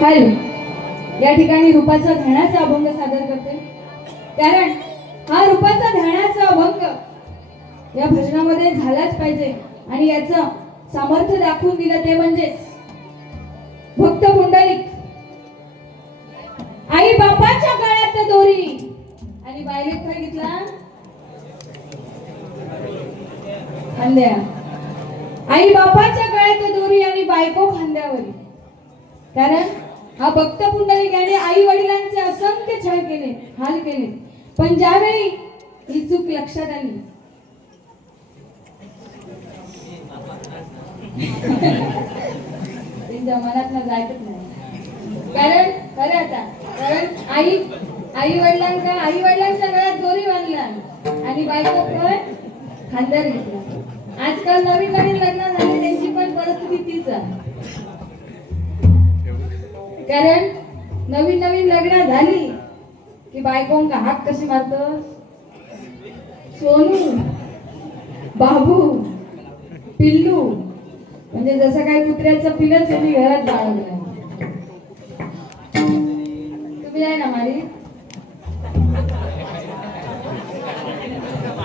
Hello, या ठिकाणी रूपाचा ध्यानाचा अभंग सादर करते, कारण हा रूपाचा ध्यानाचा अभंग या भजनामध्ये झालाच पाहिजे आणि याचं सामर्थ्य दाखवून दिलं ते म्हणजे भक्त पुंडलिक. आई बापाच्या गळ्यात दोरी आणि बायलेक काय घेतला खांद्या. आई बापाच्या गळ्यात दोरी आणि बायको खांद्यावरी. कारण हा भक्त पुंडलिक याने आई वडिलांचे असंख्य छळ केले, हाल केले, पण ज्यावेळी ही चूक लक्षात आली त्यांच्या मनात ना जायचंच नाही. कारण खरं आता कारण आई वडिलांच्या गळ्यात दोरी बांधला आणि बायको पण खांद्यावर घेतला. आजकाल नवीन लग्न झाले त्यांची पण परिस्थिती तीच आहे. कारण नवीन लग्न झाली की बायकोंका हाक कशी मारतो, सोनू बाबू पिल्लू, म्हणजे जसं काही कुत्र्याचं पिल्लच तुम्ही घरात बाळगलं. तुम्ही आहे ना मारी.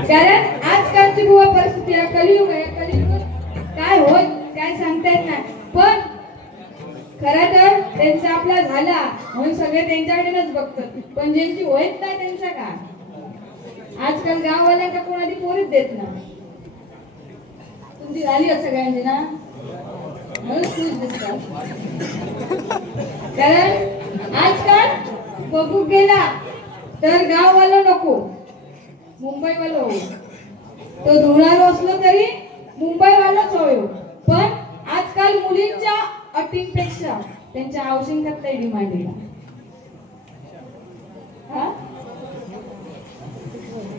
कारण आजकालची बुवा परिस्थिती कलियुग आहे. कलियुग काय होय काय सांगता येत नाही, पण खरं तर त्यांचा आपला झाला म्हणून सगळे त्यांच्याकडेच बघतात, पण ज्यांची होत नाही त्यांचा का आजकाल गाववाल्यांका कोण आधी पोरीच देत ना. तुमची झाली सगळ्यांची ना म्हणून खुश दिसतात. कारण आजकाल बघू गेला तर गाववाला नको, मुंबईवाला हो. तो धुळालो असलो तरी मुंबईवालाच होय. पण आजकाल मुलींच्या अटींपेक्षा त्यांच्या आवश्यकता डिमांड आहे.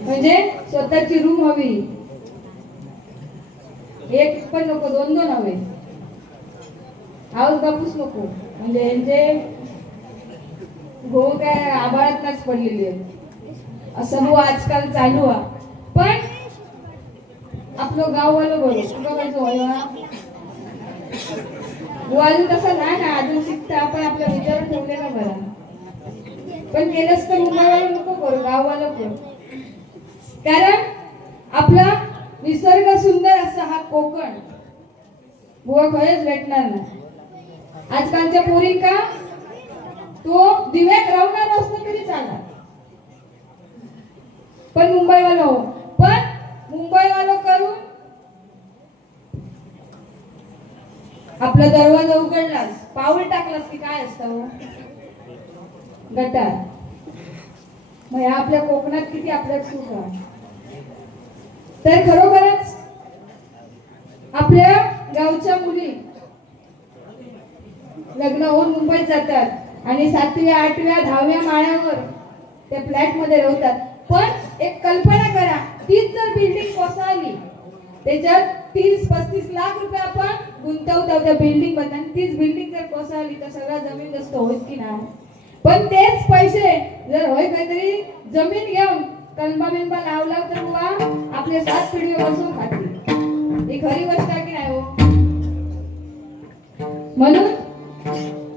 म्हणजे स्वतःची रूम हवी, एक पण नको, दोन हवे. हाऊस बापूस नको, म्हणजे यांचे गो काय आभाळातच पडलेली आहेत असं हो आजकाल चालू आहे. पण आपलं गाववालं बरोबर अजून तसं नाही ना, अजून शिकता आपण आपला विचार ठेवलेला बरा. पण केलंच तर मुंबईवाला नको करू, गाववाला करू. कारण आपला निसर्ग सुंदर असा हा कोकण बुवा खरंच भेटणार नाही. आजकालच्या पोरींका तो दिव्यात राहणार असलं तरी चालणार, पण मुंबईवाला हो. पण मुंबईवाला करून आपला दरवाजा उघडलास, पाऊल टाकलास की काय असतं गटार. मग ह्या आपल्या कोकणात किती आपल्यात सुख आहे. तर खरोखरच आपल्या गावच्या मुली लग्न होऊन मुंबईत जातात आणि 7व्या 8व्या 10व्या माळ्यावर त्या फ्लॅट मध्ये राहतात. पण एक कल्पना करा, तीच जर बिल्डिंग कोसळली, त्याच्यात 30-35 लाख रुपये आपण गुंतवतो त्या बिल्डिंग मध्ये, आणि तीच बिल्डिंग जर कोसळली तर सगळा जमीन दस्त होत की नाही. पण तेच पैसे जर होय काहीतरी जमीन घेऊन कलमा बिंबा लावला तर बुवा आपले 7 पिढी बसून खातील. ही खरी गोष्ट आहे की नाही हो. म्हणून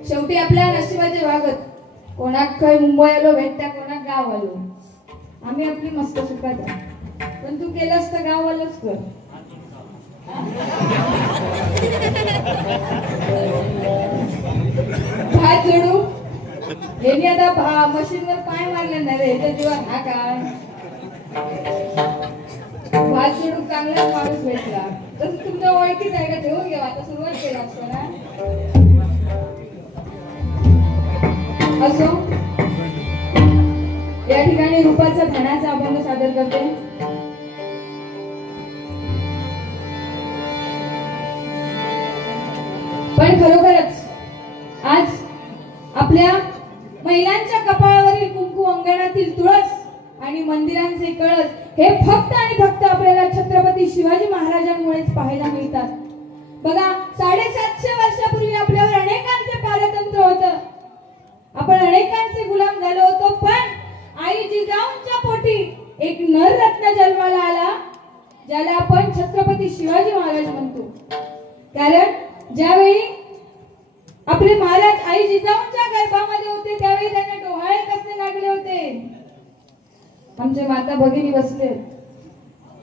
शेवटी आपल्या नशिबाचे वागत, कोणाक काही मुंबई आलो भेटता, कोणाक गाव आलो. आम्ही आपली मस्त सुखात आहे. पण तू केलंस तर गाववालाच कर. भात जोडू हे आता मशीनवर पाय मारले नाही रे, ह्याच्या जीवन हा काय. भात जोडू चांगलाच माणूस भेटला तर तुमच्या ओळखीच आहे का, ठेवून घ्या. आता सुरुवात केली असतो ना. असो, या ठिकाणी रूपाचा ध्यानाचा अभंग सादर करते. पण खरोखरच आज आपल्या महिलांच्या कपाळावरील कुंकू, अंगणातील तुळस आणि मंदिरांचे कळस हे फक्त आणि फक्त आपल्याला छत्रपती शिवाजी महाराजांमुळेच पाहायला मिळतात. बघा, 750 वर्षापूर्वी आपल्यावर अनेकांचे पारतंत्र होतं, आपण अनेकांचे गुलाम झालो होतो. पण आई जिजाऊंच्या पोटी एक नररत्न जन्माला आला, ज्याला आपण छत्रपती शिवाजी महाराज म्हणतो. कारण ज्यावेळी आपले महाराज आई जिजाऊंच्या सगळे माता भगिनी बसले.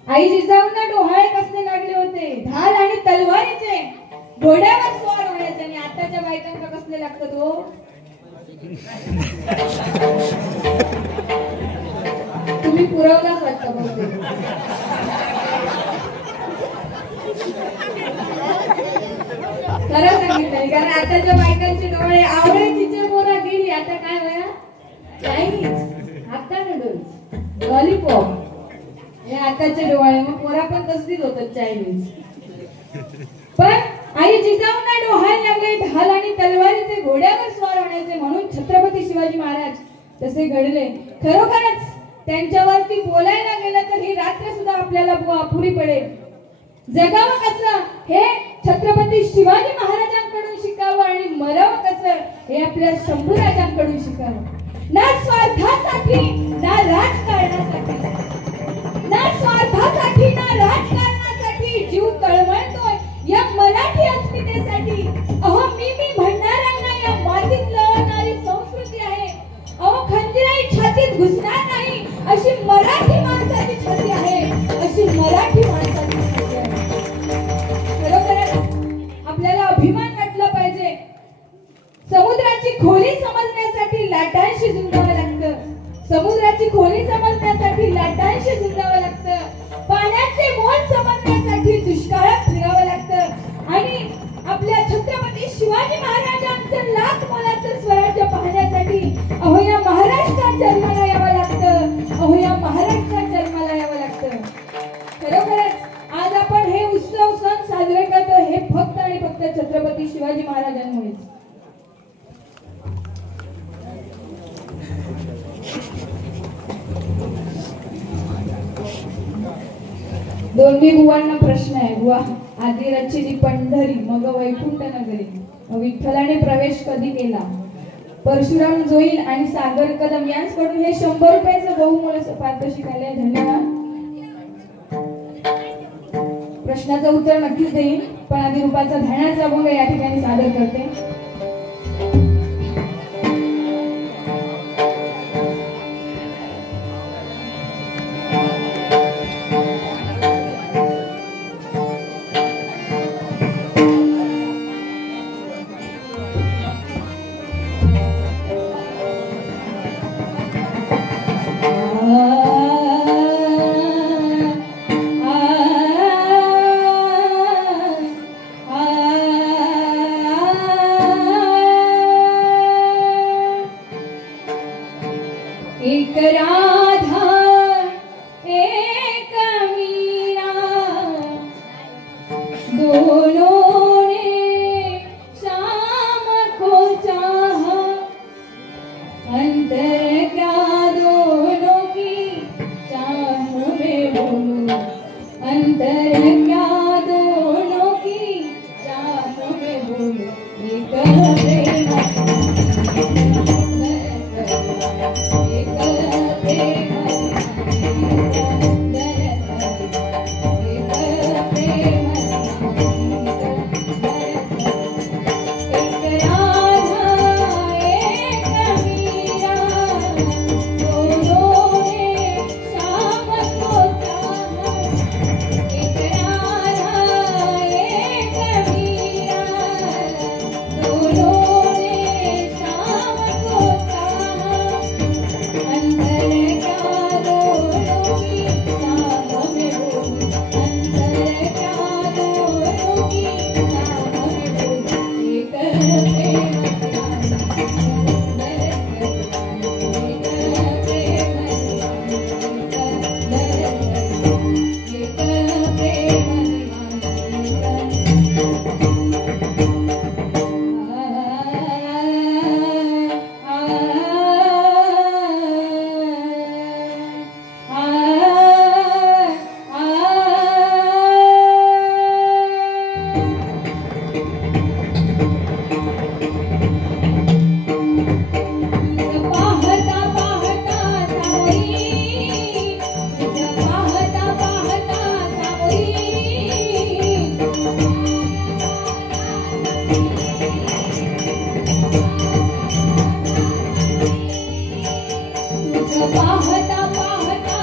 आई जिजाऊंना डोहाळे कसले लागले होते, ढाल आणि तलवारीचे, घोड्यावर स्वार होण्याचे. आणि आताच्या बायकांना कसले लागतात हो? तुम्ही पुरवलाच वाटतं बहुतेक. खरं सांगितलं, कारण आताच्या बायकांचे डोळे आवळ्याची मोरा गेली. आता काय वया? चायनीज, हाता नूडल्स, लॉलीपॉप, हे आताचे डोळे. मग पोरा पण तसलीच होतात, चायनीज. पण आई जिजाऊंना डोहाळे लागले, ढाल आणि तलवारीचे, घोड्यावर स्वार होण्याचे. म्हणून छत्रपती शिवाजी महाराज तसे घडले. खरोखरच त्यांच्यावरती बोलायला गेलं तर ही रात्र सुद्धा आपल्याला अपुरी पडेल. जगावं कसं हे छत्रपती शिवाजी महाराजांकडून शिकावं आणि मरावं कसं हे आपल्या शंभूराजांकडून शिकावं. ना स्वार्थासाठी ना राजकारणासाठी, ना स्वार्थासाठी ना राजकारणासाठी जीव तळमळतोय या मराठी अस्मितेसाठी. अहो मी म्हणणाऱ्यांना या मातीत लढणारी संस्कृती आहे. अहो खंजीराई छातीत घुसणार नाही अशी मराठी माणसाची छाती आहे, अशी मराठी माणसाची छाती आहे. खरोखरच आपल्याला अभिमान वाटला पाहिजे. समुद्राची खोली समजण्यासाठी लाटांशी झुंजावं लागतं. समुद्राची खोली समजण्यासाठी लाटांशी झुंजावं लागतं. पाण्याचे मोल समजण्यासाठी दुष्काळात फिरावं लागतं. आणि आपल्या छत्रपती शिवाजी महाराजांचं लाख मोलाचं स्वराज्य पाहण्यासाठी अहो या महाराष्ट्रात जन्माला यावं लागतं. अहो या महाराष्ट्रात जन्माला यावं लागतं. खरोखरच आज आपण हे उत्सव सण साजरे करतो हे फक्त आणि फक्त छत्रपती शिवाजी महाराजांमुळेच. दोन्ही बुवांना प्रश्न आहे. बुवा, आधी रचिली पंढरी मग वैकुंठ नगरी, विठ्ठलाने प्रवेश कधी केला? परशुराम जोईल आणि सागर कदम यांच्याकडून हे 100 रुपयाचं बहुमूल्य पारितोषिक आले. धन्यवाद. प्रश्नाचं उत्तर नक्कीच देईन, पण आधी रूपाचा ध्यानाचा अभंग या ठिकाणी सादर करते. एक राधा एक मीरा, दोनों ने शाम को चाहा, अंतर क्या दोनों की चाह में बोलो, अंतर क्या दोनों की चाह में बोलो. एक प्रेम पाहता पाहता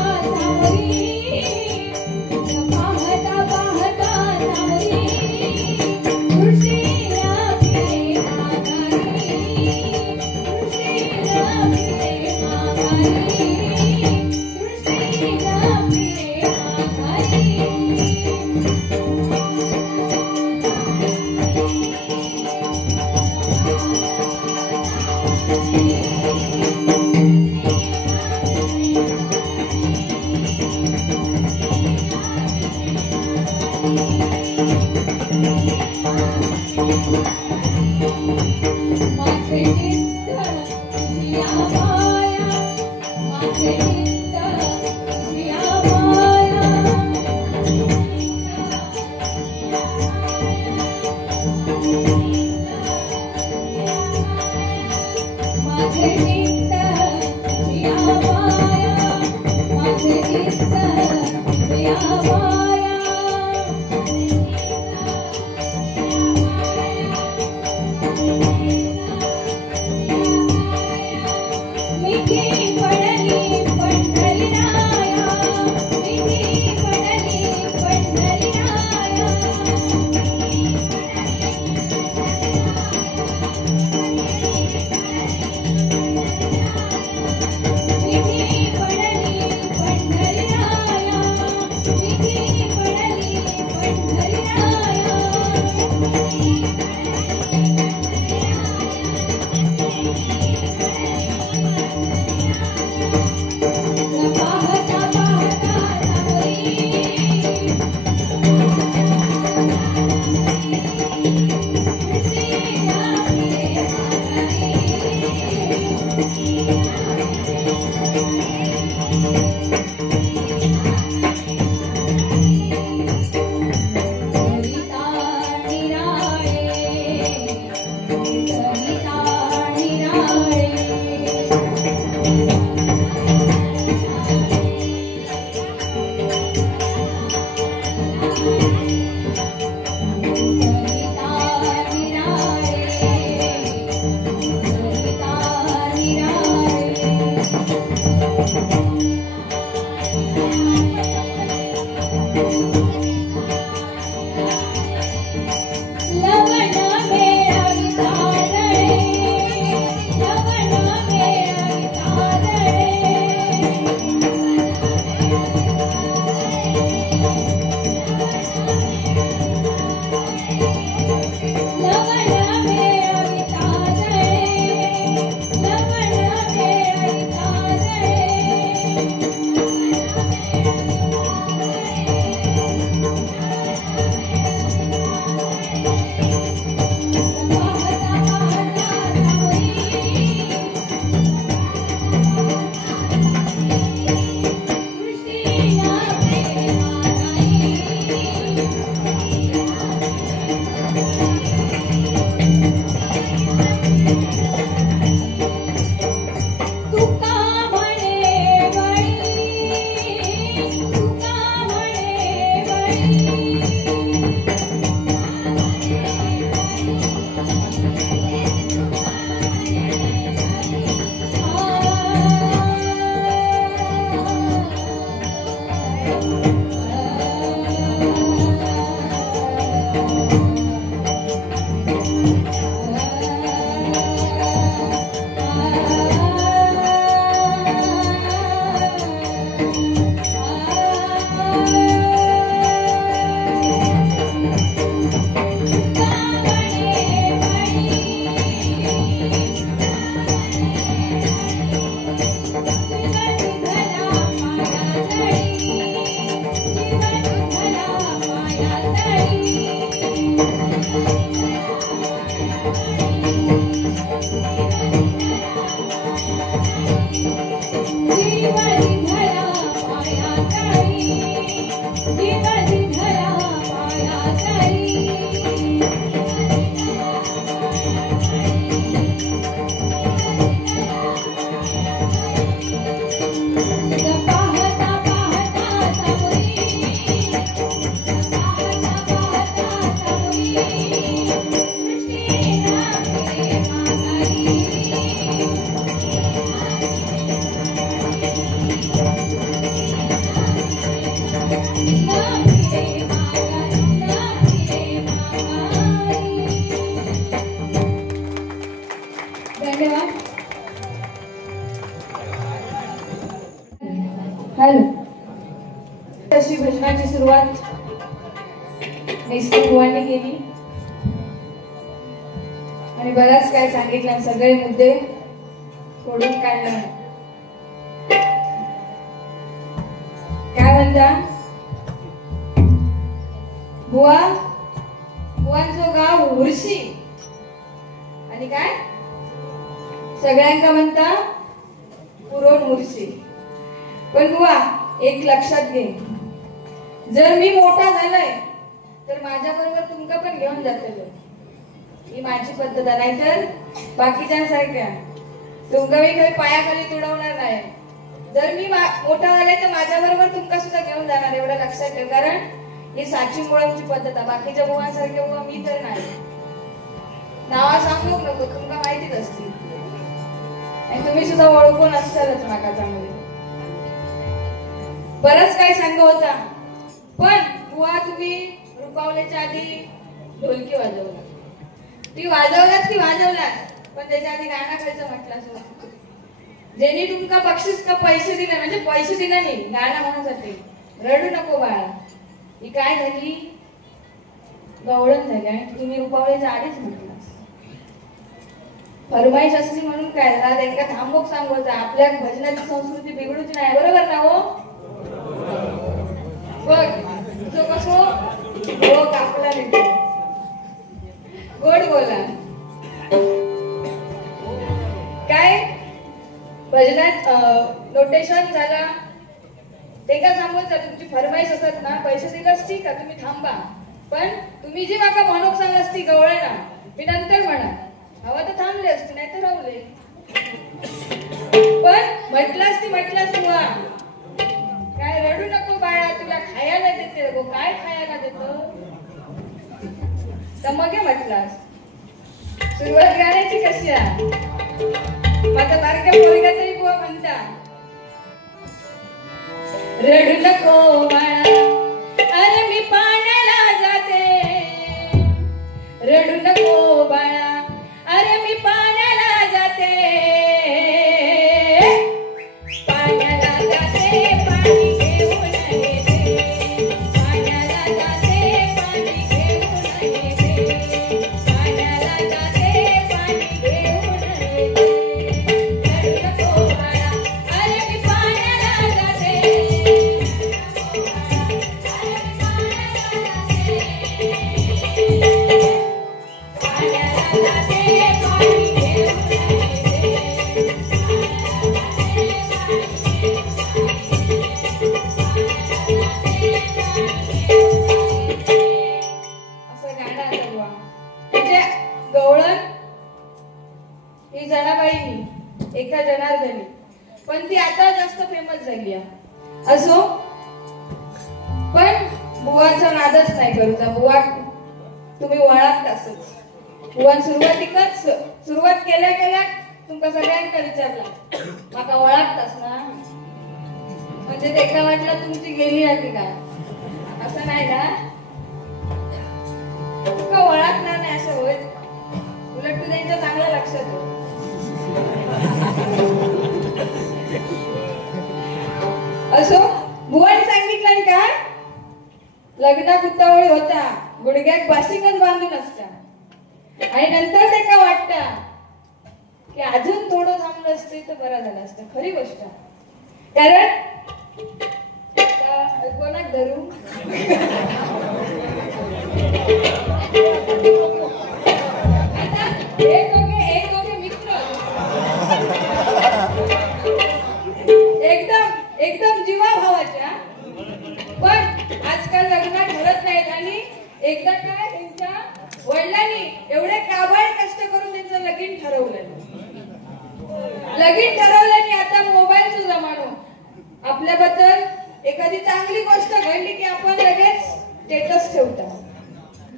हॅलो. अशी भजनाची सुरुवात नेस्टर बुवांनी केली आणि बराच काय सांगितलं, सगळे मुद्दे खोडून काढले. काय म्हणता बुवा? बुवांचं गाव उर्शी आणि काय सगळ्यांका म्हणता पुरोण उर्शी. पण बुवा एक लक्षात घे, जर मी मोठा झालोय तर माझ्या बरोबर तुमका पण घेऊन जातलो. ही माझी पद्धत आहे, नाहीतर बाकीच्यांसारख्या तुमका मी काही पायाखाली तुडवणार नाही. जर मी मोठा झाले तर माझ्या बरोबर तुमका सुद्धा घेऊन जाणार, एवढं लक्षात ठेव. कारण ही साची मुळांची पद्धत आहे. बाकीच्या बुवांसारखे बुवा मी तर नाही. नावा सांगू नको, तुमका माहितीच असतील आणि तुम्ही सुद्धा ओळखून असतालच माका चांगले. बरंच काही सांग होता. पण बुवा तुम्ही रुपावल्याच्या आधी ढोलकी वाजवला. ती वाजवलात पण त्याच्या आधी गाणं खायचं म्हटलं. ज्यांनी तुमका बक्षीस का पैसे दिले, म्हणजे पैसे दिले नाही, गाणं म्हणण्यासाठी रडू नको बाळा. ही काय झाली, गवळण झाली आणि तुम्ही रुपावल्याच्या आधीच म्हटलं. फरमाईश असली म्हणून काय झाला, त्यांना थांबवून सांगवायचं. आपल्या भजनाची संस्कृती बिघडूची नाही, बरोबर ना हो? बघ तो कसो हो कापला नाही, गोड बोला. काय भजनात नोटेशन झाला ते का सांगून तुमची फरमाईश असत ना, पैसे दिलास ठीक आहे, तुम्ही थांबा. पण तुम्ही जी माका म्हणूक सांगलास ती गवळे ना, मी नंतर म्हणा. हवा तर थांबले असते, नाही तर राहले. पण म्हटलास बुवा, काय रडू नको बाळा, तुला खायला देते. काय खायला देतो तर मग म्हटलास. सुरुवात गाण्याची कशी आहे, माझा बारक्या पोरगा तरी बुवा म्हणता, रडू नको बाळा अरे मी पाण्याला जाते. रडू नको बाळा अरे मी पाण्याला जाते. पाण्याला जाते पाणी घेऊन येते. पाण्याला जाते पाणी घेऊन येते. पाण्याला जाते पाणी घेऊन येते. रडू नको बाळा अरे मी पाण्याला जाते. ही जनाबाई एका जनार्दनी, पण ती आता जास्त फेमस झाली आहे. असो, पण बुवाचा नादच नाही करूचा. बुवा तुम्ही ओळखत असच. बुवान सुरुवात केल्या तुमका सगळ्यांका विचारला माका ओळखतास ना, म्हणजे एका वाटलं तुमची गेली आहे की काय, असं नाही ना. तुमका ओळखणार नाही असं होय, उलट तू त्यांच्या चांगल्या लक्षात हो. असो, बुवाने सांगितलं काय, लग्नात उतावळी होता, गुडघ्यात बाशिंगच बांधून असता आणि नंतर ते का वाटता की अजून थोडं थांबलं असते तर बरं झालं असतं. खरी गोष्ट, कारण कोणाक धरू आता एक दोघे मित्र एकदम जीवा भावाच्या, पण आजकाल लग्न ठरत नाहीत. आणि एकदा काय त्यांच्या वडिलांनी एवढे काबाड कष्ट करून त्यांचं लगीन ठरवलं आणि आता मोबाईलचा जमानो. आपल्याबद्दल एखादी चांगली गोष्ट घडली की आपण लगेच स्टेटस ठेवतो.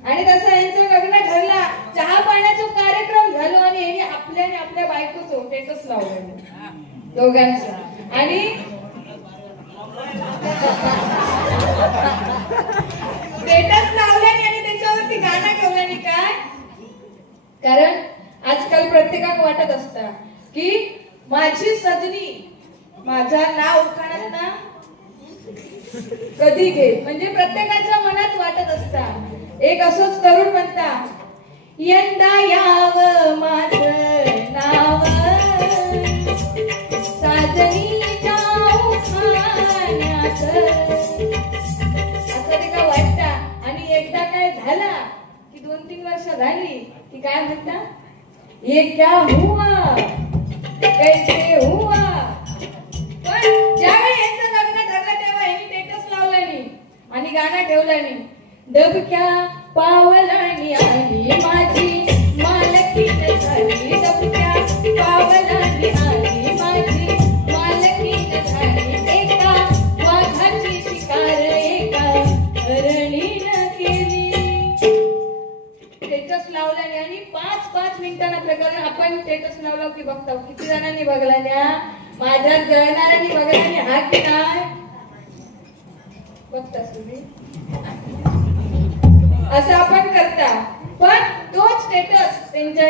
आणि तसं यांचं लग्न ठरला, चहा पाण्याचा कार्यक्रम झालो आणि यांनी आपल्या बायकोचं स्टेटस लावलं दोघांचं. आणि स्टेटस लावल्याने आणि त्याच्यावरती गाणं ठेवल्याने काय, कारण आजकाल प्रत्येकाला वाटत असतं की माझी सजनी, माझा नाव उखाणत ना कधी घेत म्हणजे प्रत्येकाच्या मनात वाटत असता. एक असोच तरुण म्हणता, यंदा याव माझं नाव साजनीच्या उखाण्यात, असं ते का वाटता. आणि एकदा काय झाला की 2-3 वर्ष झाली की काय म्हणता, ये क्या हुआ कैसे हुआ. पण ज्यावेळी यांचं लग्न ठरलं तेव्हा यांनी स्टेटस लावलं नाही आणि गाणं ठेवलं नाही. डबक्या पावलांनी आली माझी मालकी झाली, डबक्या पावलांनी आली माझी मालकी झाली, एका वाघाची शिकार एका हरणीनं केली. स्टेटस लावल्याने आणि 5-5 मिनिटांना प्रकरण आपण स्टेटस लावलं की बघतो किती जणांनी बघलाल्या, माझ्या जळणाऱ्यांनी बघलाने हा की नाही बघतास तुम्ही. असं आपण करता. पण तो स्टेटस त्यांच्या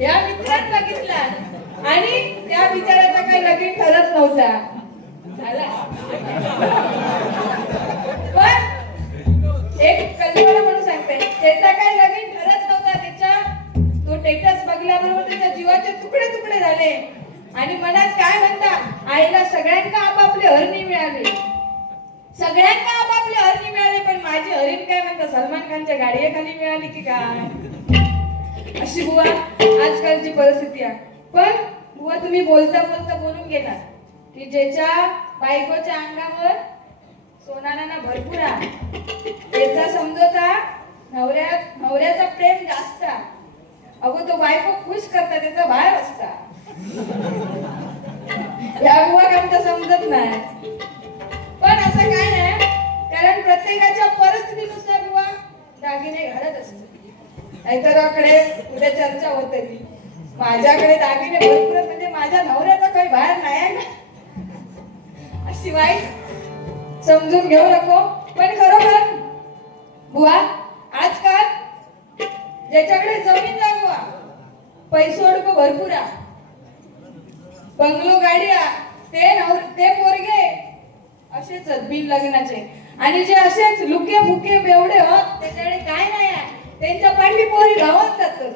या मित्रांनी बघितला आणि त्या बिचाराचा काही लगीन ठरत नव्हता. पण एक कल्पना म्हणून सांगते, त्याचा काही लगीन ठरत नव्हता. त्याच्या तो स्टेटस बघल्याबरोबर त्याच्या जीवाचे तुकडे तुकडे झाले आणि मनात काय म्हणता, आईला सगळ्यांना आपापले हरणी मिळाले, सगळ्यांना आपापले हरणी मिळाले, पण माझी हरीण काय म्हणता सलमान खानच्या गाडीखाली मिळाली की काय. अशी बुवा आजकालची परिस्थिती आहे. पण बुवा तुम्ही बोलता बोलता बोलून गेला की ज्याच्या बायकोच्या अंगावर सोनाना भरपूर आहे त्याचा समजोता नवऱ्याचा प्रेम जास्त. अगो तो बायको खुश करता त्याचा बाहेर असता. या बुवा आमचा समजत नाही. पण असं काय नाही, कारण प्रत्येकाच्या परिस्थितीनुसार बुवा दागिने घालत असतात. नाहीतराकडे उद्या चर्चा होते की माझ्याकडे दागिने भरपूर म्हणजे माझ्या नवऱ्याचा काही बाहेर नाही ना, अशी वाईट समजून घेऊ नको. पण खरोखर बुवा आजकाल ज्याच्याकडे जमीन जागवा पैसोडको भरपूर बंगलो गाडी ते पोरगे असेच बिन लग्नाचे. आणि जे असेच लुके फुके बेवडे होत त्याच्याकडे काय नाही त्यांच्या पाठी पोरी राहत जातात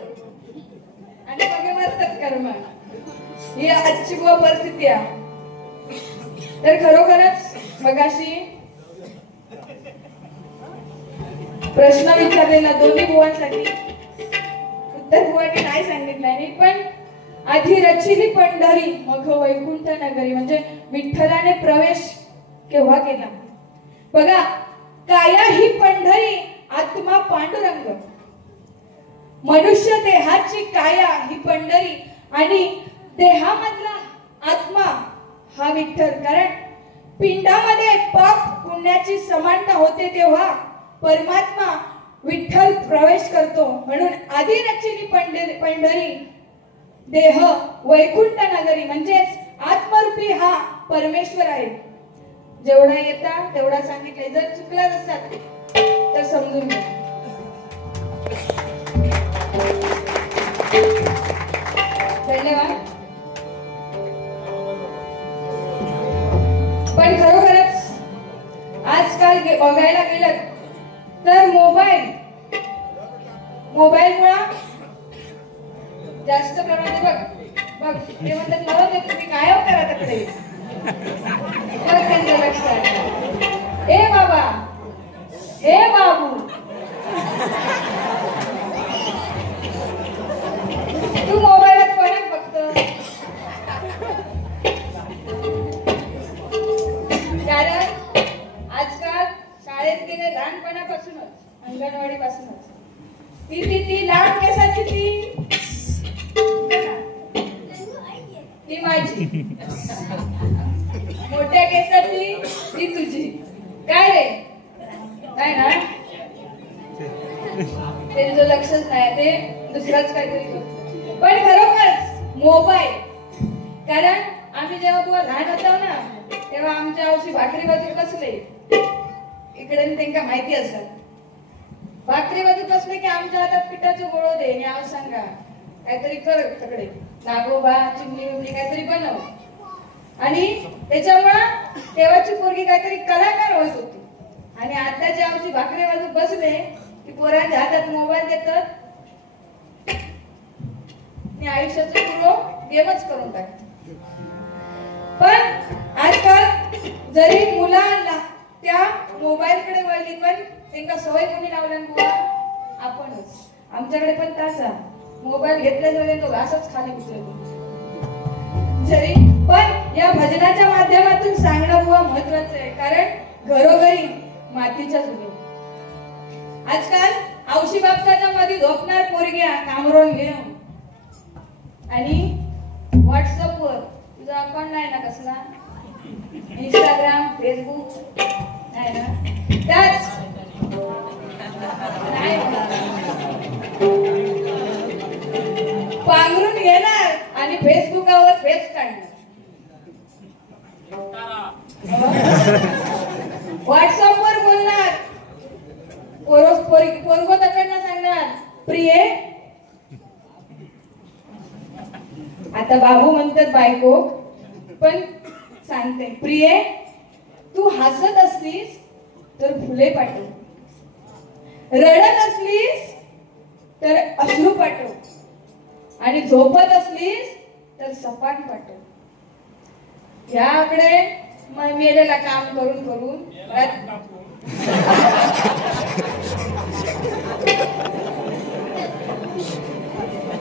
आणि मग मरतात कर्म. ही आजची बुवा परिस्थिती आहे. तर खरोखरच मगाशी प्रश्न विचारलेला दोन्ही बुवांसाठी उत्तर बुवांनी नाही सांगितलं नाही. पण आधी रचिली पंढरी मग वैकुंठ नगरी म्हणजे विठ्ठलाने प्रवेश केव्हा केला बघा. काया ही पंढरी आत्मा पांडुरंग, मनुष्य देहाची काया ही पंढरी आणि देहामधला आत्मा हा विठ्ठल. कारण पिंडामध्ये पाप पुण्याची समानता होते तेव्हा परमात्मा विठ्ठल प्रवेश करतो. म्हणून आधी रचिली पंढरी देह वैकुंठ नगरी म्हणजेच आत्मरूपी हा परमेश्वर आहे. जेवढा येता तेवढा सांगितले. जर चुकला नसतात तर समजून घ्या. धन्यवाद. पण खरोखरच आजकाल बघायला गेलं तर मोबाईलमुळे जास्त प्रमाणात बघ ते म्हणतात मला ते तुम्ही काय करा तिकडे त्यांच्या लक्षात ए बाबा ए बाबू तू मोबाईलात कोणाक बघतो. कारण आजकाल शाळेत गेले लहानपणापासूनच अंगणवाडीपासूनच ती लहान केसाची ती माझी, मोठ्या केसाची ती तुझी. काय रे काय ना त्यांचं लक्षच नाही, ते दुसराच काहीतरी करतो. पण खरोखरच मोबाईल, कारण आम्ही जेव्हा बुवा लहान होतो ना तेव्हा आमच्या औषधी भाकरी बाजूला बसले इकडे त्यांना माहिती असत. भाकरी बाजूला बसले की आमच्या हातात पिठाचं गोळो दे आणि सांगा काहीतरी कर तिकडे नागोबा चिमणी बिमणी काहीतरी बनव. आणि त्याच्यामुळं तेव्हाची पोरगी काहीतरी कलाकार होत होती आणि आताची आमची भाकरी बाजू बसले की पोरांच्या हातात मोबाईल देतात आणि आयुष्याचं पूर्ण गेमच करून टाकतात. पण आजकाल जरी मुलांना त्या मोबाईल कडे वळली पण त्यांना सवय कोणी लावल्या बुवा आपणच. आमच्याकडे पण तसा मोबाईल घेतल्या जरी तो घासच खाली उचलतो जरी. पण या भजनाच्या माध्यमातून सांगणं बुवा महत्वाचं आहे कारण घरोघरी मातीच्या चुली. आजकाल औशी बापसाच्या मध्ये झोपणार पोरग्या कामरोन घेऊन आणि व्हॉट्सअप वर तुझा अकाउंट नाही ना कसला इंस्टाग्राम फेसबुक नाही ना त्याच पांघरून घेणार आणि फेसबुकावर फेस काढणार. व्हॉट्सअप वर बोलणार पोरगो तकडनं सांगणार प्रिये. आता बाबू म्हणतात बायको पण सांगते प्रिये तू हसत असलीस तर फुले पाठव, रडत असलीस तर अश्रू पाठव आणि झोपत असलीस तर सपाट पाठव. याकडे मेलेला काम करून करून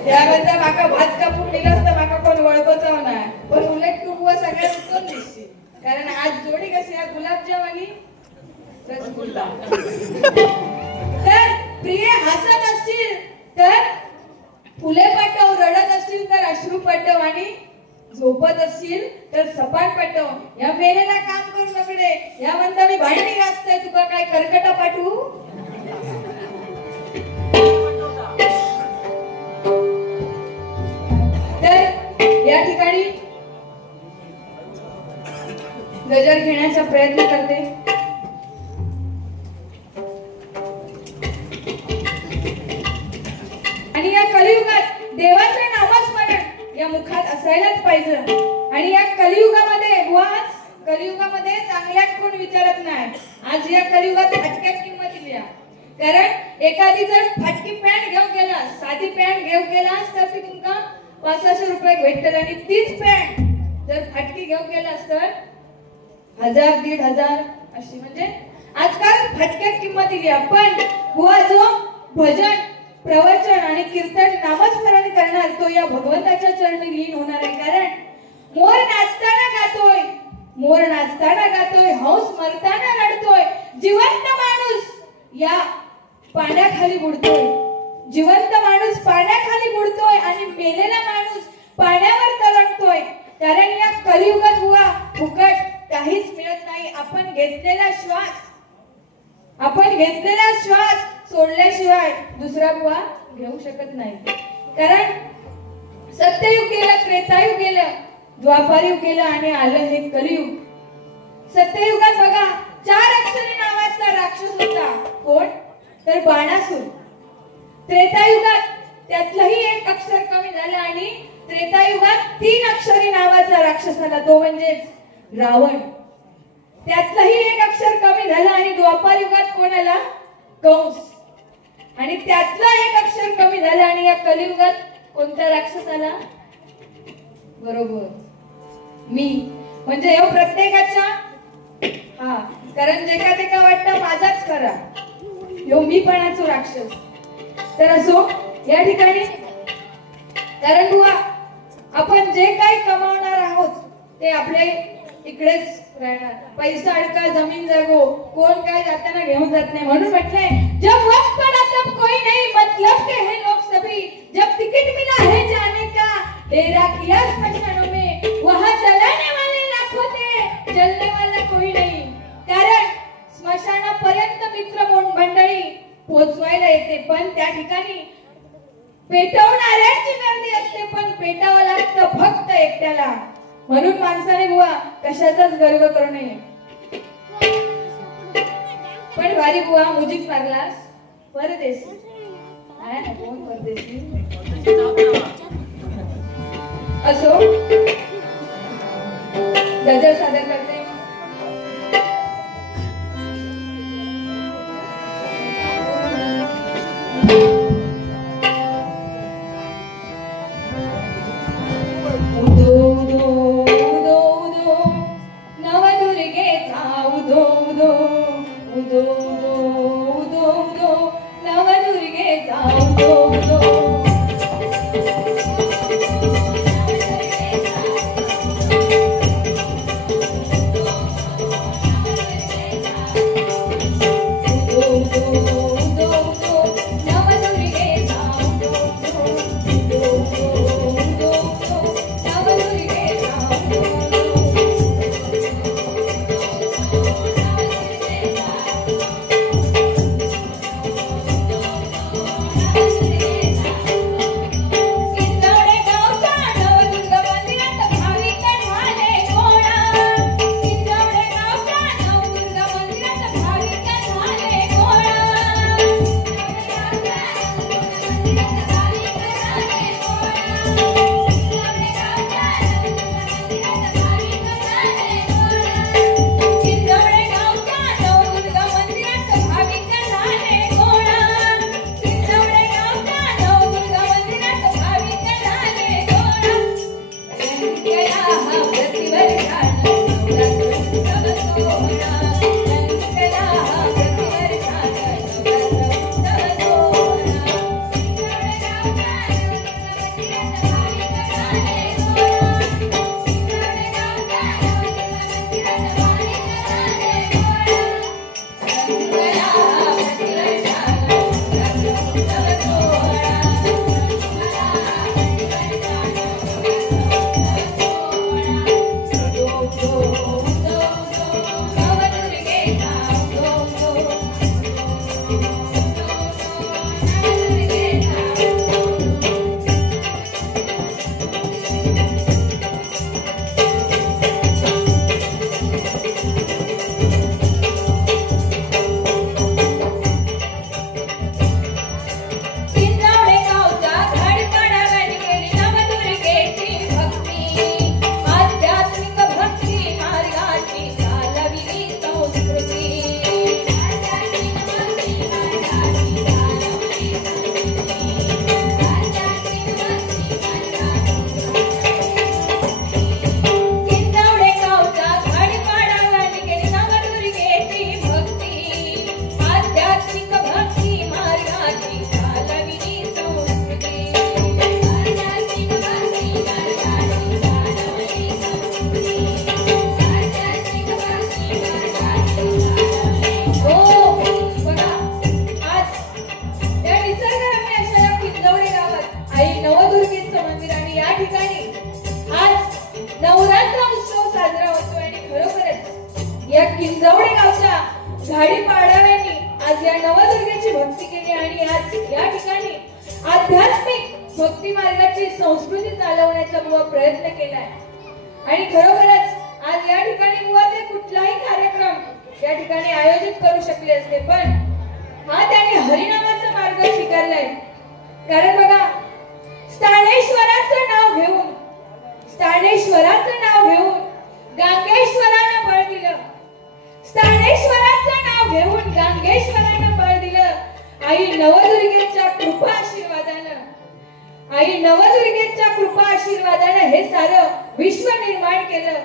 त्यानंतर माका भात कापून दिलास तर माका कोण वळखत नाही पण उलट तू बुवा सगळ्यात उत्तम दिसशील कारण आज जोडी कशी आहे गुलाबजाम आणि रसगुल्ला. तर प्रिय हसत असतील तर फुले पाठव, रडत असतील तर अश्रू पाठव आणि झोपत असतील तर सपाट पाठव. या मेलेला काम करू नकडे या म्हणता मी भांडी घासते तुका काय कर्कटा पाठवू. तर या ठिकाणी गजर घेण्याचा प्रयत्न करते. आणि या कलियुगात देवाचे नामस्मरण या मुखात असायलाच पाहिजे. आणि या कलियुगामध्ये कलियुगामध्ये चांगल्या कोण विचारत नाही. आज या कलियुगात फाटक्यात किंमत दिली कारण एखादी जर फाटकी पॅन्ट घेऊन गेला साधी पॅन्ट घेऊन गेलास तर ती तुमका 500 रुपये भेटतात आणि तीच पॅन्ट जर फाटकी घेऊन गेलास तर 1000-1500 अशी. म्हणजे आजकाल फाटक्यात किंमत दिली. पण बुवा जो भजन प्रवचन आणि कीर्तन नामस्मरण करणार तो या भगवंताच्या चरणी लीन होणार आहे. कारण मोर नाचताना गातोय हंस मरताना रडतोय. जिवंत माणूस या पाण्याखाली बुडतोय, जिवंत माणूस पाण्याखाली बुडतोय आणि मेलेला माणूस पाण्यावर तरंगतोय. कारण या कलियुगात बुवा फुकट काहीच मिळत नाही. आपण घेतलेला श्वास सोडल्याशिवाय दुसरा बुवा घेऊ शकत नाही. कारण सत्ययुग गेलं, त्रेतायुग गेलं, द्वापारयुग गेलं आणि आलं हे कलियुग. सत्ययुगात बघा 4 अक्षरी नावाचा राक्षस होता. कोण तर बाणासूर. त्रेतायुगात त्यातलंही 1 अक्षर कमी झालं आणि त्रेतायुगात 3 अक्षरी नावाचा राक्षस आला तो म्हणजे रावण. त्यातलंही 1 अक्षर कमी झालं आणि द्वापार युगात कोण आला कंस. आणि त्यातलं 1 अक्षर कमी झालं आणि या कलियुगात कोणता राक्षस आला बरोबर मी. म्हणजे हे प्रत्येकाच्या कारण जे का ते का वाटतं माझाच खरा ह्यो मीपणाचा राक्षस. तर असो या ठिकाणी कारण बुवा आपण जे काही कमावणार आहोत ते आपले इकडेच राहणार. पैसा अडका जमीन जागो कोण काय जाताना घेऊन जात नाही. म्हणून म्हटलंय जब वक्त पड़ा तब कोई नहीं मतलब के हैं लोग सभी. जब टिकट मिला है जाने का डेरा किया स्मशानों में वहां चलाने वाले लाखों थे चलने वाला कोई नहीं. कारण स्मशानापर्यंत मित्र मंडळी पोहोचवायला येते पण त्या ठिकाणी पेटवणाऱ्यांची गर्दी असते पण पेटावं लागतं फक्त एकट्याला. म्हणून माणसाने बुवा कशाचाच गर्व करू नये. पण भारी बुवा मुजिक मारलास परदेशी आहे ना कोण परदेशी असो या किंजवडे गावच्या घाडी पाडव्यांनी आज या नवदुर्गेची भक्ती केली आणि आज या ठिकाणी आध्यात्मिक भक्ती मार्गाची संस्कृती चालवण्याचा प्रयत्न केलाय। आणि खरोखरच आज या ठिकाणी ते कुठलाही कार्यक्रम या ठिकाणी आयोजित करू शकले असते, पण हा त्यांनी हरिनामाचा मार्ग स्वीकारलाय। कारण बघा, स्थानेश्वराचं नाव घेऊन गांगेश्वरानं बळ दिलं। स्थानेश्वराचं नाव घेऊन गांगेश्वरानं बळ दिलं। आई नवदुर्गेच्या कृपा आशीर्वादानं हे सारं विश्व निर्माण केलं।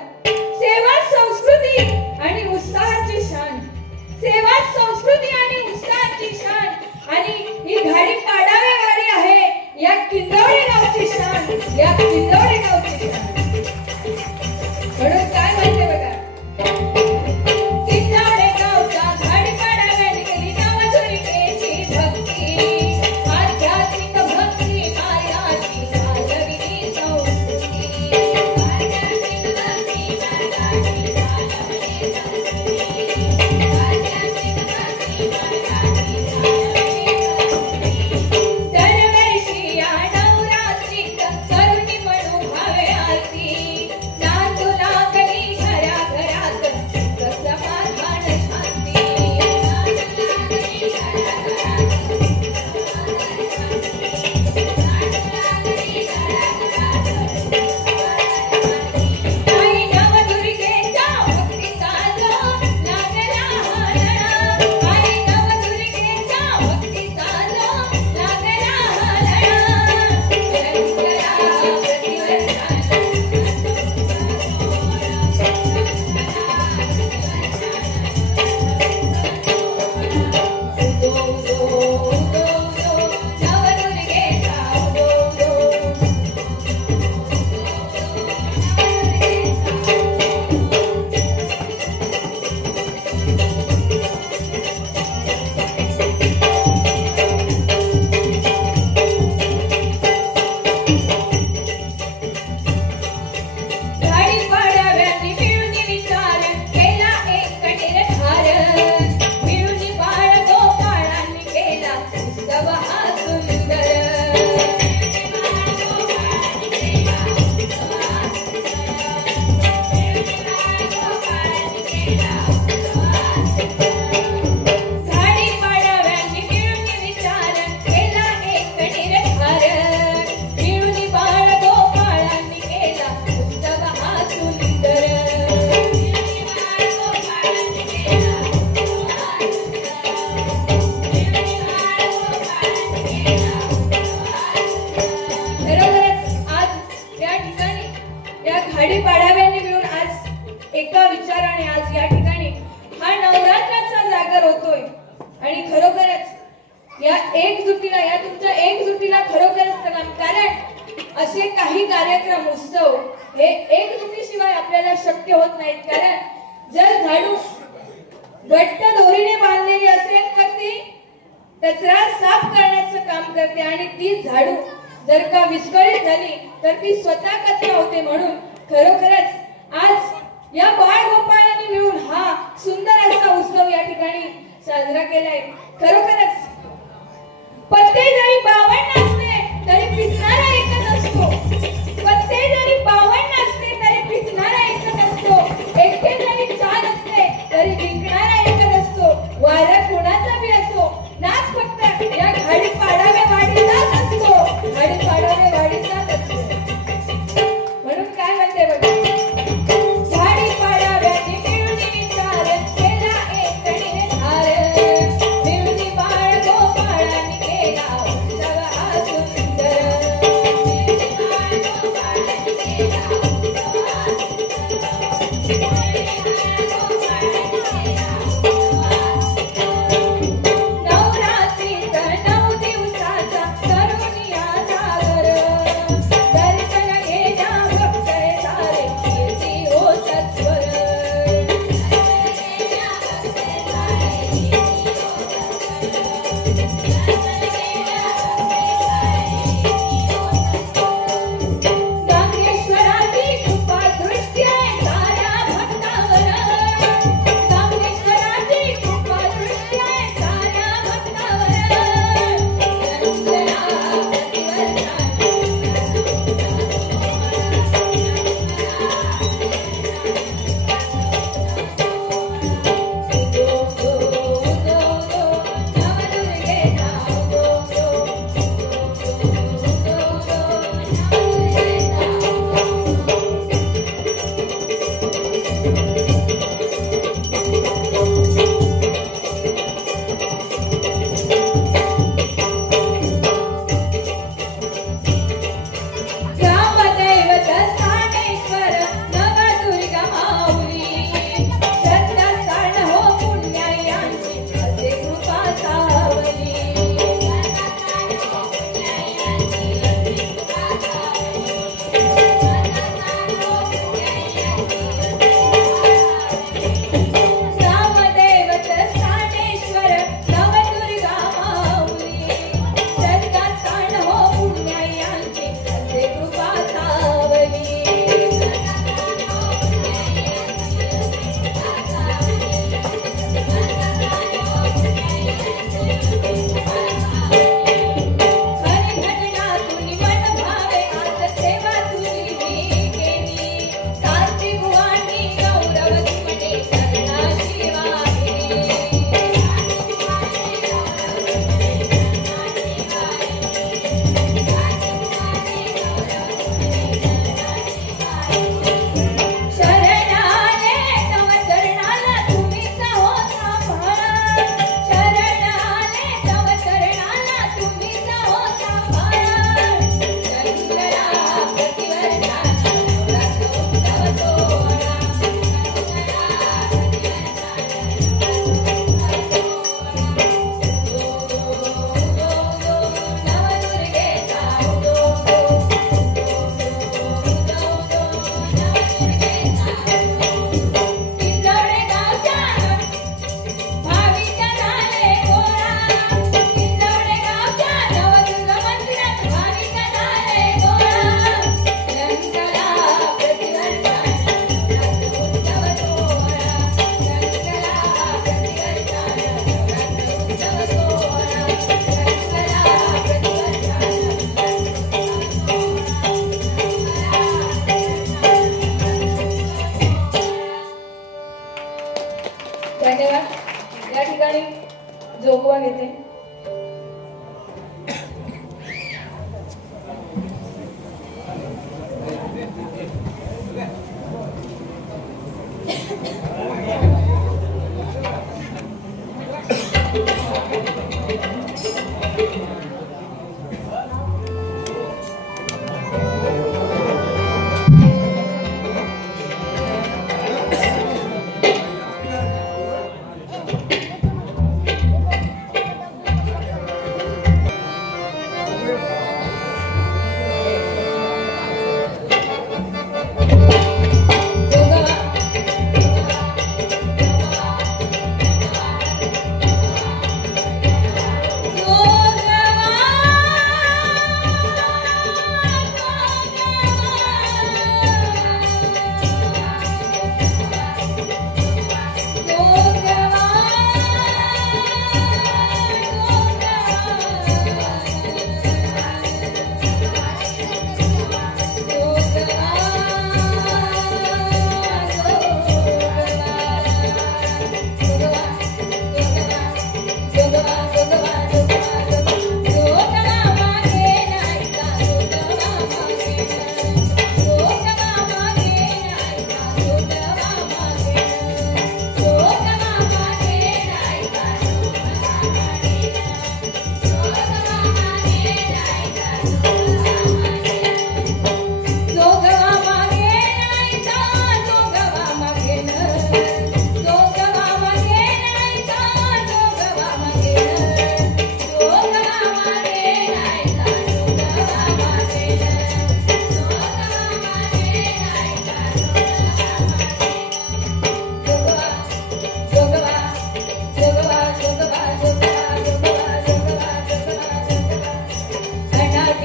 सेवा संस्कृती आणि उत्साहाची शान आणि ही घाडी पाडावे गाडी आहे या किंजवडे गावची शान, म्हणून काय म्हणते बघा, किंजवडे गावच्या घाडी पाडाव्याने केली नवदुर्गेची भक्ती, आध्यात्मिक भक्ती मार्गाची चालविली संस्कृती, त्या असे काही कार्यक्रम उत्सव हे एकजुटीशिवाय आपल्याला शक्य होत नाहीत. कारण जर झाडू घट्ट दोरीने बांधलेली असेल तर ती कचरा साफ करण्याचं काम करते आणि ती झाडू जर का विस्कळीत झाली तर ती स्वतः कचरा होते. म्हणून खरोखरच आज या बाळगोपाळांनी मिळून हा सुंदर असा उत्सव या ठिकाणी साजरा केलाय. खरोखरच पत्ते जरी 52 असले तरी पिसणारा एकच असतो. पत्ते जरी 52 असले तरी पिसणारा एकच असतो. एकटे जरी 4 असले तरी जिंकणारा एकच असतो. वारं कोणाचा बी असो, नाच फक्त या घाडी पाडावे वाडीचाच असतो. घाडी पाडावे वाडीचाच असतो. म्हणून काय म्हणते बघा, झाडी पाडाव्याची मिळून विचार केला एकटीने धार. मिळून बाळ गोपाळांनी केला उत्सव हा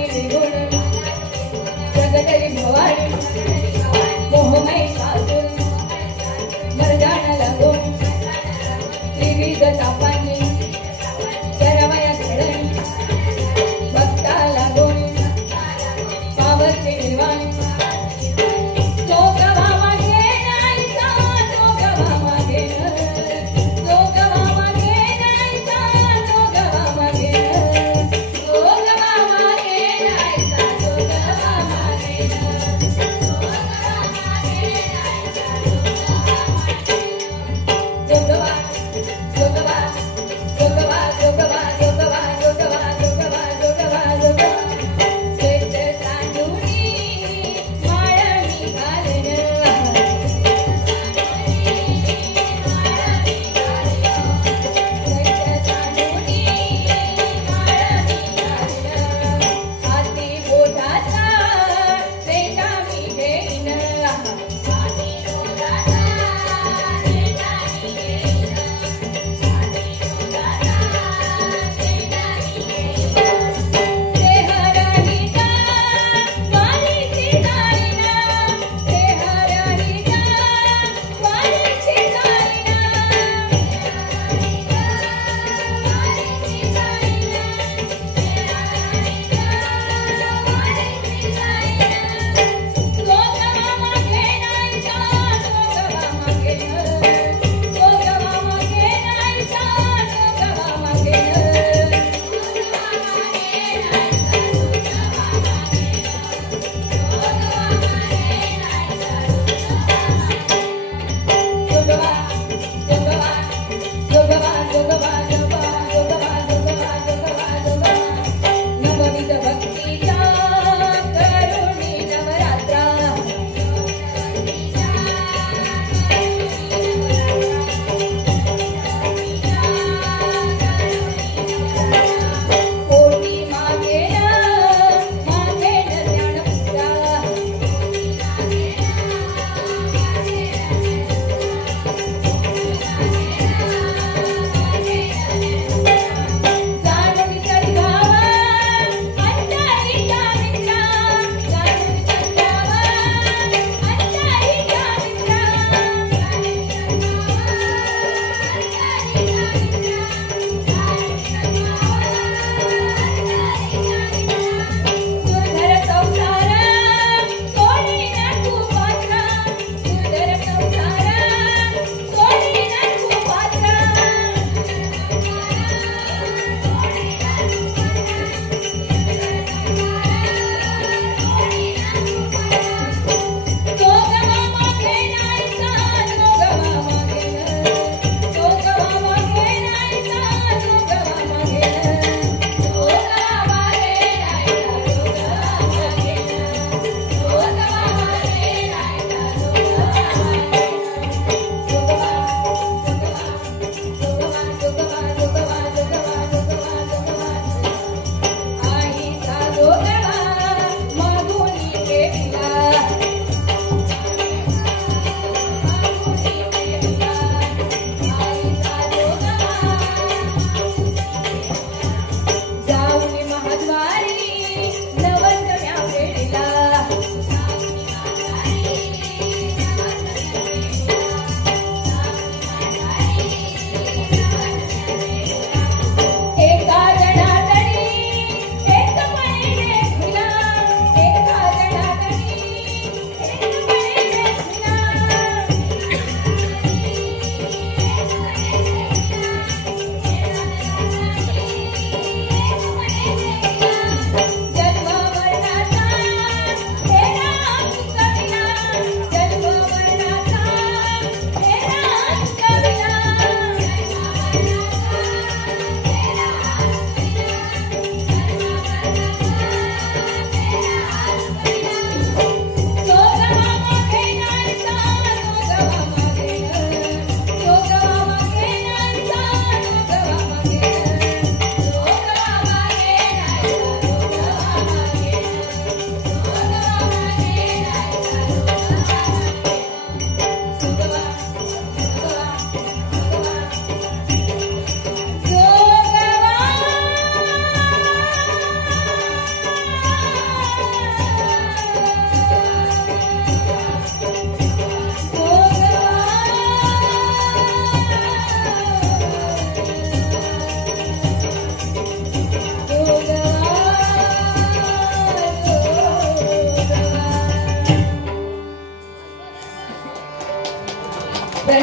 नागाने निघून जगदरी भवानी मोहमय सासून मर्दान लागून विविध तापांनी सरवया घडण भक्ता लागून पावते निर्वाण तो गवा मागे नाहीचा तो गवा मागे तो गवा मागे नाहीचा तो गवा मागे तो गवा मागे नाहीचा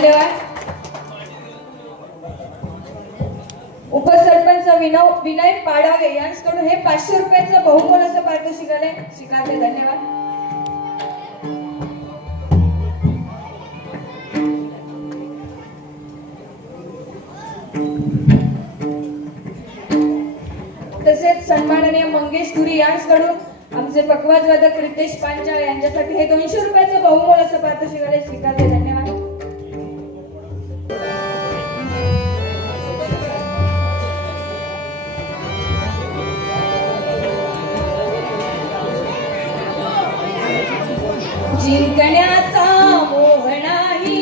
धन्यवाद. उपसरपंच विनय पाडावे यांच्याकडून हे 500 रुपयाचं बहुमोल असं पारितोषिक आले, स्वीकारले. धन्यवाद. तसेच सन्माननीय मंगेश धुरी यांच्याकडून आमचे पकवाज वादक रितेश पांचाळ यांच्यासाठी हे 200 रुपयाचं बहुमोल असं पारितोषिक आले, स्वीकारले. धन्यवाद. जिंकण्याचा मोह नाही,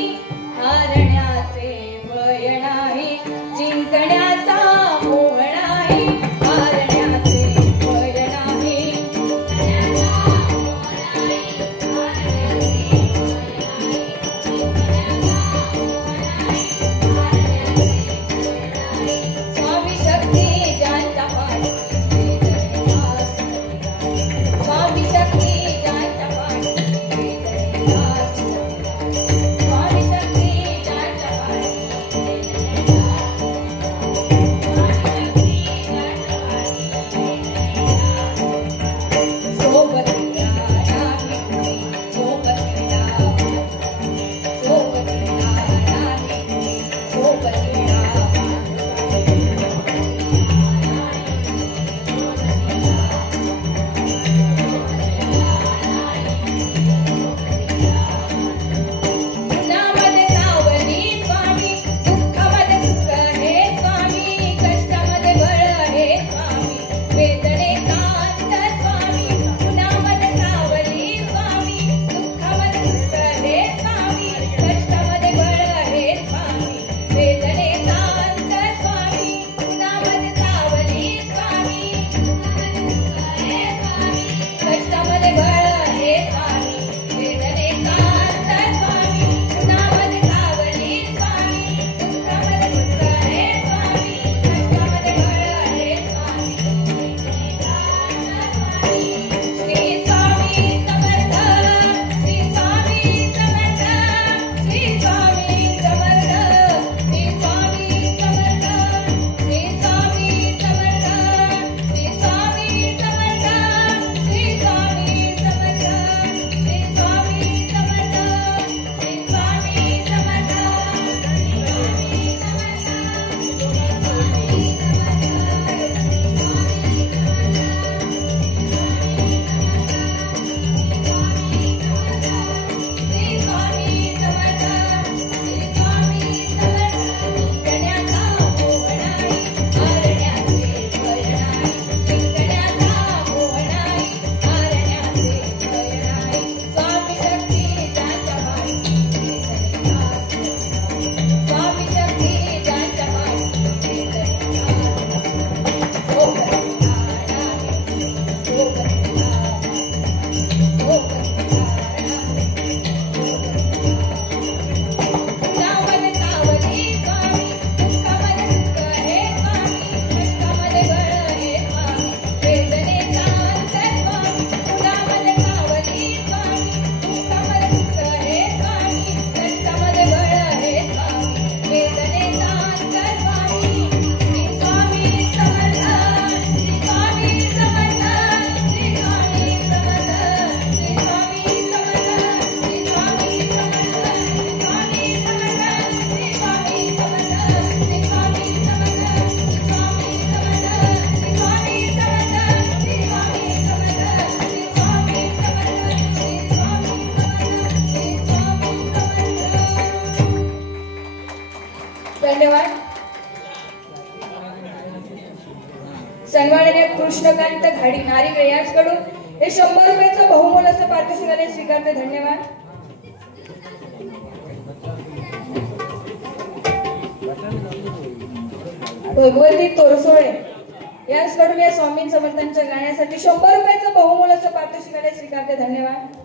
हारण्याचे भय नाही. जिंकण्याचा मोह नाही, हारण्याचे भय नाही. स्वामी शक्ती ज्यांच्या पाठी, स्वामी शक्ती ज्यांच्या पाठी, धन्यवाद. सन्माननीय कृष्णकांत घाडी नारिगळे यांच्याकडून हे 100 रुपयाचं बहुमोल असं पारितोषिक आले, स्वीकारते. धन्यवाद. भगवती तोरसोळे यांच्याकडून या स्वामी समर्थांच्या गाण्यासाठी 100 रुपयाचं बहुमोल असं पारितोषिक आले, स्वीकारते. धन्यवाद.